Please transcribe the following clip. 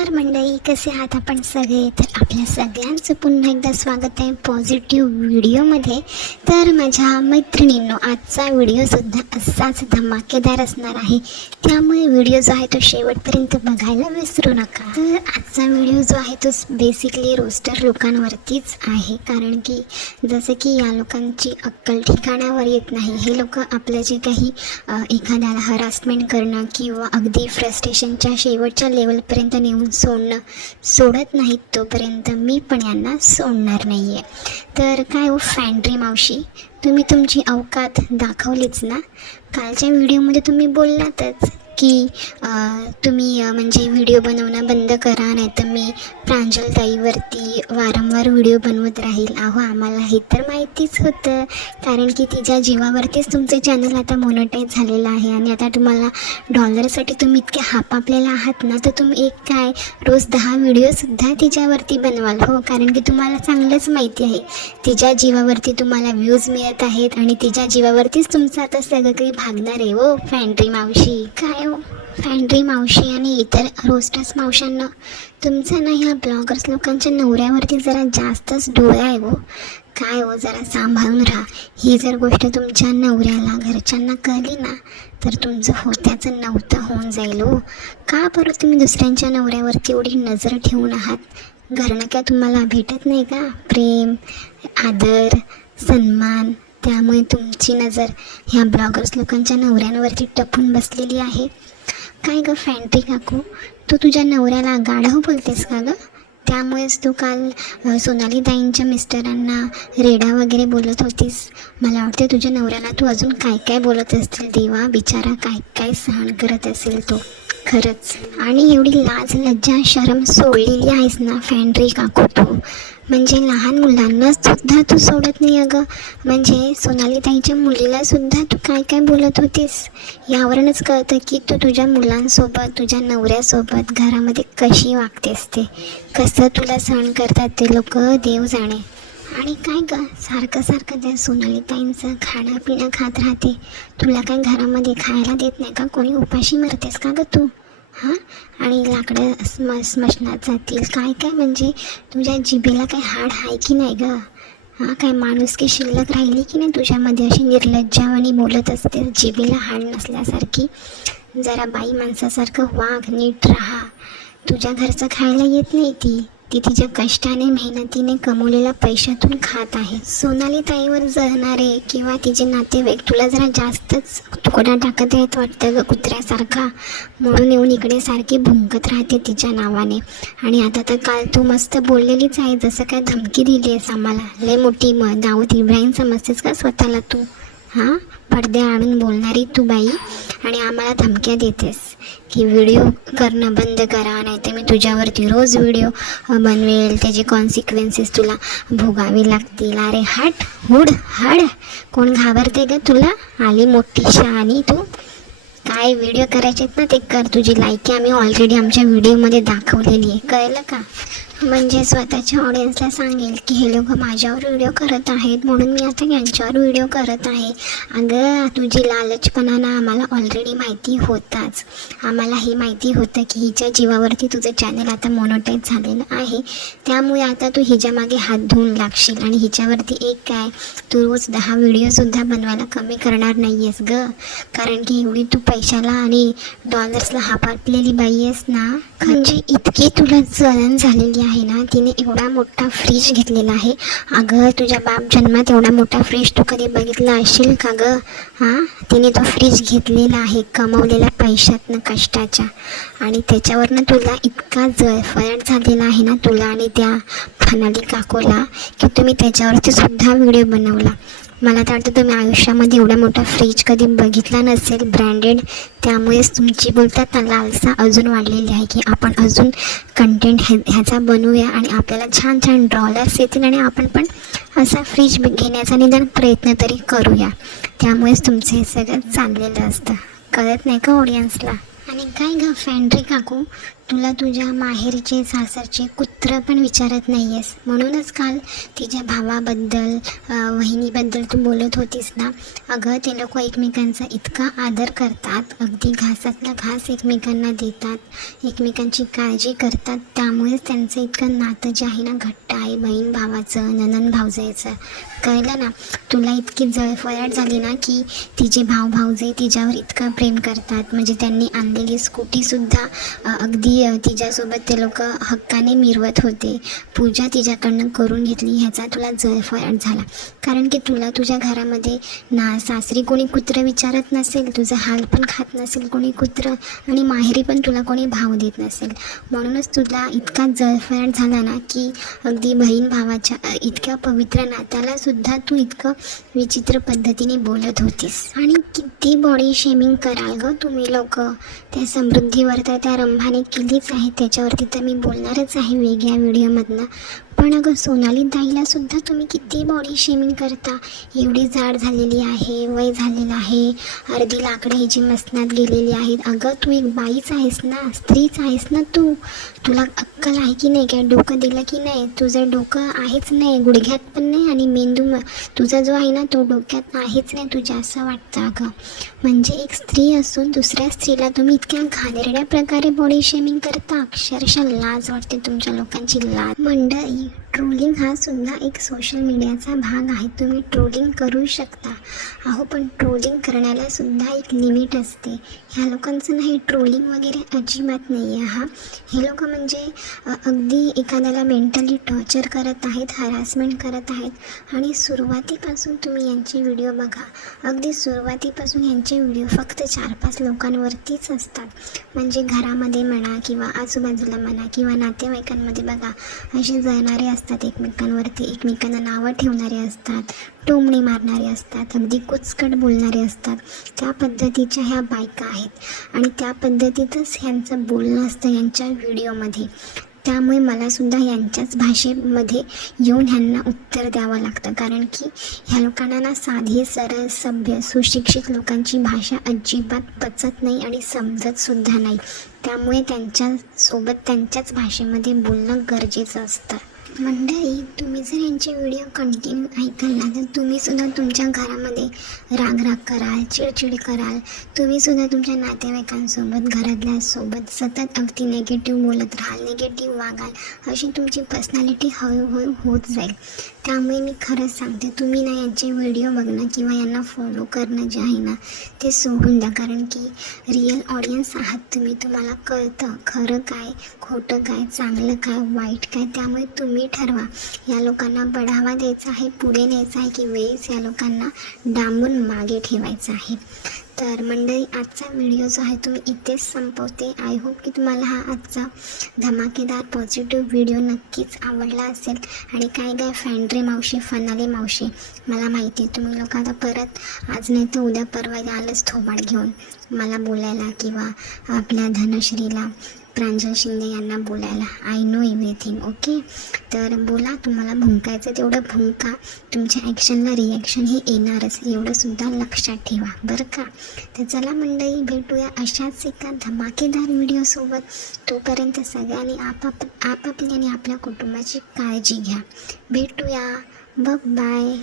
नमस्कार मंडळी, कसे आहात आपण सगळे? तर आपल्या सगळ्यांचं पुन्हा एकदा स्वागत आहे पॉझिटिव्ह व्हिडिओमध्ये. तर माझ्या मैत्रिणींनो, आजचा व्हिडिओसुद्धा असाच धमाकेदार असणार आहे, त्यामुळे व्हिडिओ जो आहे तो शेवटपर्यंत बघायला विसरू नका. तर आजचा व्हिडिओ जो आहे तो बेसिकली रोस्टर लोकांवरतीच आहे, कारण की जसं की या लोकांची अक्कल ठिकाणावर येत नाही. हे लोक आपलं जे काही एखाद्याला हरासमेंट करणं किंवा अगदी फ्रस्ट्रेशनच्या शेवटच्या लेवलपर्यंत नेऊन सोडत नाहीत, तोपर्यंत मी पण यांना सोडणार नाही आहे. तर काय हो फॅन्ड्री मावशी, तुम्ही तुमची अवकात दाखवलीच ना. कालच्या व्हिडिओमध्ये तुम्ही बोललातच की तुम्ही म्हणजे व्हिडिओ बनवणं बंद करा, नाही तर मी प्रांजलताईवरती वारंवार व्हिडिओ बनवत राहील. आम्हाला हे तर माहितीच होतं, कारण की तिच्या जीवावरतीच तुमचं चॅनल आता मोनेटाईज झालेलं आहे. आणि आता तुम्हाला डॉलरसाठी तुम्ही इतके हापापलेला आहात ना, तर तुम्ही रोज 10 व्हिडिओसुद्धा तिच्यावरती बनवाल. हो, कारण की तुम्हाला चांगलंच माहिती आहे तिच्या जीवावरती तुम्हाला व्ह्यूज मिळत आहेत आणि तिच्या जीवावरतीच तुमचं आता सगळं काही भागणार आहे. हो फॅन्ड्री मावशी, काय हो फॅन्ड्री मावशी आणि इतर रोस्टर्स मावशांना, तुमचं ना ह्या ब्लॉगर्स लोकांच्या नवऱ्यावरती जरा जास्तच डोळा आहे. हो काय हो, जरा सांभाळून राहा. ही जर गोष्ट तुमच्या नवऱ्याला घरच्यांना कळली ना, तर तुमचं होत्याचं नव्हतं होऊन जाईल. हो का बरं तुम्ही दुसऱ्यांच्या नवऱ्यावरती एवढी नजर ठेवून आहात? घरनं काय तुम्हाला भेटत नाही का प्रेम, आदर, सन्मान? त्यामुळे तुमची नजर ह्या ब्लॉगर्स लोकांच्या नवऱ्यांवरती टपून बसलेली आहे. काय गं फॅन्ड्री काकू, तू तुझ्या नवऱ्याला गाढव बोलतेस का गं? त्यामुळेच तू काल सोनाली ताईंच्या मिस्टरांना रेडा वगैरे बोलत होतीस. मला वाटते तुझ्या नवऱ्याला तू अजून काय काय बोलत असतील. देवा बिचारा काय काय सहन करत असेल तो, खरंच. आणि एवढी लाज लज्जा शरम सोडलेली आहेस ना फॅन्ड्री काकू तू, म्हणजे लहान मुलांना सुद्धा तू सोडत नाही. अगं म्हणजे सोनाली ताईच्या मुलीला सुद्धा तू काय काय बोलत होतीस. यावरूनच कळतं की तू तुझ्या मुलांसोबत, तुझ्या नवऱ्यासोबत घरामध्ये कशी वागतेस, ते कसं तुला सहन करतात ते लोक, देव जाणे. आणि काय गं सारखं सारखं त्या सोनाली ताईंचं खाणं पिणं खात राहते. तुला काय घरामध्ये खायला देत नाही का कोणी? उपाशी मरतेस का गं तू? हां, आणि लाकडं स्मशनात जातील काय काय, म्हणजे तुझ्या जिभेला काय हाड आहे की नाही गं? हां, काय माणुसकी शिल्लक राहिली की नाही तुझ्यामध्ये? अशी निर्लज्जावानी बोलत असते, जिभेला हाड नसल्यासारखी. जरा बाई माणसासारखं वाघ, नीट राहा. तुझ्या घरचं खायला येत नाही ती तिच्या कष्टाने मेहनतीने कमवलेल्या पैशातून खात आहे. सोनाली ताईवर जळणारे किंवा तिचे नातेवाईक तुला जरा जास्तच तुकडा टाकत आहेत वाटतं ग, कुत्र्यासारखा. म्हणून येऊन इकडे सारखी भुंकत राहते तिच्या नावाने. आणि आता तर काल तू मस्त बोललेलीच आहे, जसं काय धमकी दिली आहेस आम्हाला. लय मोठी दाऊद इब्राहिम समजतेस का स्वतःला तू? हां, पडद्या आणून बोलणारी तू बाई, आणि आम्हाला धमक्या देतेस की व्हिडिओ करणं बंद करा, नाही तर मी तुझ्यावरती रोज व्हिडिओ बनवेल, त्याचे कॉन्सिक्वेन्सेस तुला भोगावे लागतील. अरे हट हुड हड, कोण घाबरते ग तुला? आली मोठी शहाणी तू. काय व्हिडिओ करायचे आहेत ना ते कर. तुझी लायकी आम्ही ऑलरेडी आमच्या व्हिडिओमध्ये दाखवलेली आहे, कळलं का? म्हणजे स्वतःच्या ऑडियन्सला सांगेल की हे लोक माझ्यावर व्हिडिओ करत आहेत म्हणून मी आता यांच्यावर व्हिडिओ करत आहे. अगं तुझी लालचपणानं आम्हाला ऑलरेडी माहिती होताच. आम्हाला हे माहिती होतं की हिच्या जीवावरती तुझं चॅनल आता मोनेटाईज झालेलं आहे, त्यामुळे आता तू हिच्या मागे हात धुवून लागशील. आणि हिच्यावरती काय तू रोज 10 व्हिडिओसुद्धा बनवायला कमी करणार नाही आहेस ग, कारण की एवढी तू पैशाला आणि डॉलर्सला हापापलेली बाई आहेस ना. म्हणजे इतकी तुला जळण झालेली आहे ना. तिने एवढा मोठा फ्रीज घेतलेला आहे. अगं तुझ्या बाप जन्मात एवढा मोठा फ्रीज तू कधी बघितला असेल का गं? हां, तिने तो फ्रीज घेतलेला आहे कमवलेल्या पैशातनं, कष्टाच्या, आणि त्याच्यावरनं तुला इतका जळफळाट झालेला आहे ना तुला आणि त्या फनाली काकोला, की तुम्ही त्याच्यावरती सुद्धा व्हिडिओ बनवला. मला तर वाटतं तुम्ही आयुष्यामध्ये एवढा मोठा फ्रीज कधी बघितला नसेल ब्रँडेड. त्यामुळेच तुमची बोलतात ना लालसा अजून वाढलेली आहे की आपण अजून कंटेंट ह्याचा बनवूया आणि आपल्याला छान छान डॉलर्स येतील आणि आपण पण असा फ्रीज घेण्याचा निदान प्रयत्न तरी करूया. त्यामुळेच तुमचं हे सगळं चाललेलं असतं, कळत नाही का ऑडियन्सला? आणि काय गं फॅन्ड्री काकू, तुला तुझ्या माहेरचे सासरचे कुत्र पण विचारत नाही आहेस. म्हणूनच काल तिच्या भावाबद्दल वहिनीबद्दल तू बोलत होतीस ना. अगं ते लोक एकमेकांचा इतका आदर करतात, अगदी घासातला घास एकमेकांना देतात, एकमेकांची काळजी करतात. त्यामुळेच त्यांचं इतकं नातं जे आहे ना घट्ट आहे, बहीण भावाचं, नणंद भावजाईचं. कळलं ना. तुला इतकी जळफळाट झाली ना की तिचे भाऊ-भावजई तिच्यावर इतकं प्रेम करतात. म्हणजे त्यांनी आणलेली स्कूटीसुद्धा अगदी तिच्यासोबत ते लोक हक्काने मिरवत होते. पूजा तिच्याकडनं करून घेतली. ह्याचा तुला जळफळाट झाला. कारण की तुला तुझ्या घरामध्ये ना सासरी कोणी कुत्रं विचारत नसेल, तुझं हाल पण खात नसेल कोणी कुत्रं, आणि माहेरी पण तुला कोणी भाव देत नसेल. म्हणूनच तुला इतका जळफळाट झाला ना की अगदी बहीण भावाच्या इतक्या पवित्र नात्याला सुद्धा तू इतकं विचित्र पद्धतीने बोलत होतीस. आणि किती बॉडी शेमिंग कराल गं तुम्ही लोक. त्या समृद्धीवर तर त्या रंभाने केलीच आहे, त्याच्यावरती तर मी बोलणारच आहे वेगळ्या व्हिडिओमधनं. पण अगं सोनाली ताईला सुद्धा तुम्ही किती बॉडी शेमिंग करता. एवढी जाड झालेली आहे, वय झालेलं आहे, अर्धी लाकडं ह्याची मसनात गेलेली आहेत. अगं तू एक बाईच आहेस ना, स्त्रीच आहेस ना तू. तुला अक्कल आहे की नाही, काय डोकं दिलं की नाही. तुझं डोकं आहेच नाही, गुडघ्यात पण नाही, आणि मेंदू तुझा जो आहे ना तो डोक्यात आहेच नाही तुझ्या, असं वाटतं अगं. म्हणजे एक स्त्री असून दुसऱ्या स्त्रीला तुम्ही इतक्या घाणेरड्या प्रकारे बॉडी शेमिंग करता. अक्षरशः लाज वाटते तुमच्या लोकांची, लाज. मंडळी, ट्रोलिंग हा सुद्धा एक सोशल मीडियाचा भाग आहे. तुम्ही ट्रोलिंग करू शकता. अहो पण ट्रोलिंग करण्याला सुद्धा एक लिमिट असते. ह्या लोकांचं नाही, ट्रोलिंग वगैरे अजिबात नाही आहे. हा हे लोक म्हणजे अगदी एखाद्याला मेंटली टॉर्चर करत आहेत, हॅरासमेंट करत आहेत. आणि सुरुवातीपासून तुम्ही यांचे व्हिडिओ बघा, अगदी सुरुवातीपासून यांचे व्हिडिओ फक्त 4-5 लोकांवरतीच असतात. म्हणजे घरामध्ये म्हणा किंवा आजूबाजूला म्हणा किंवा नातेवाईकांमध्ये बघा, असे जळणारे असतात एकमेकांवरती, एकमेकांना नावं ठेवणारे असतात, टोमणे मारणारे असतात, अगदी कुचकट बोलणारे असतात. त्या पद्धतीच्या ह्या बायका आहेत आणि त्या पद्धतीतच ह्यांचं बोलणं असतं यांच्या व्हिडिओमध्ये. त्यामुळे मलासुद्धा यांच्याच भाषेमध्ये येऊन ह्यांना उत्तर द्यावं लागतं. कारण की ह्या लोकांना ना साधी, सरळ, सभ्य, सुशिक्षित लोकांची भाषा अजिबात पचत नाही आणि समजतसुद्धा नाही. त्यामुळे त्यांच्यासोबत त्यांच्याच भाषेमध्ये बोलणं गरजेचं असतं. मंडळी, तुम्ही जर यांचे व्हिडिओ कंटिन्यू ऐकाल ना तर तुम्हीसुद्धा तुमच्या घरामध्ये राग कराल, चिडचिड कराल. तुम्हीसुद्धा तुमच्या नातेवाईकांसोबत, घरातल्यासोबत सतत अगदी निगेटिव्ह बोलत राहाल, निगेटिव्ह वागाल. अशी तुमची पर्सनॅलिटी हळूहळू होत जाईल. त्यामुळे मी खरंच सांगते, तुम्ही ना यांचे व्हिडिओ बघणं किंवा यांना फॉलो करणं जे आहे ना ते सोडून द्या. कारण की रिअल ऑडियन्स आहात तुम्ही, तुम्हाला कळतं खरं काय, खोटं काय, चांगलं काय, वाईट काय. त्यामुळे तुम्ही ठरवा या लोकांना बढावा द्यायचा आहे, पुढे न्यायचा आहे, की वेळेस या लोकांना डांबून मागे ठेवायचं आहे. तर मंडळी, आजचा व्हिडिओ जो आहे तो मी इथेच संपवते. आय होप की तुम्हाला हा आजचा धमाकेदार पॉझिटिव्ह व्हिडिओ नक्कीच आवडला असेल. आणि काय फॅन्ड्री मावशी, फनाले मावशी, मला माहिती आहे तुम्ही लोक आता परत आज नाही तर उद्या परवा यालच थोबाड घेऊन मला बोलायला किंवा आपल्या धनश्रीला, प्रांजल शिंदे यांना बोलायला. I know everything. ओके, तर बोला, तुम्हाला भुंकायचं तेवढं भुंका, तुमच्या ॲक्शनला रिॲक्शन ही येणारच, एवढंसुद्धा लक्षात ठेवा बरं का. तर चला मंडळी, भेटूया अशाच एका धमाकेदार व्हिडिओसोबत. तोपर्यंत सगळ्यांनी आपापली आणि आपल्या कुटुंबाची काळजी घ्या. भेटूया. बाय.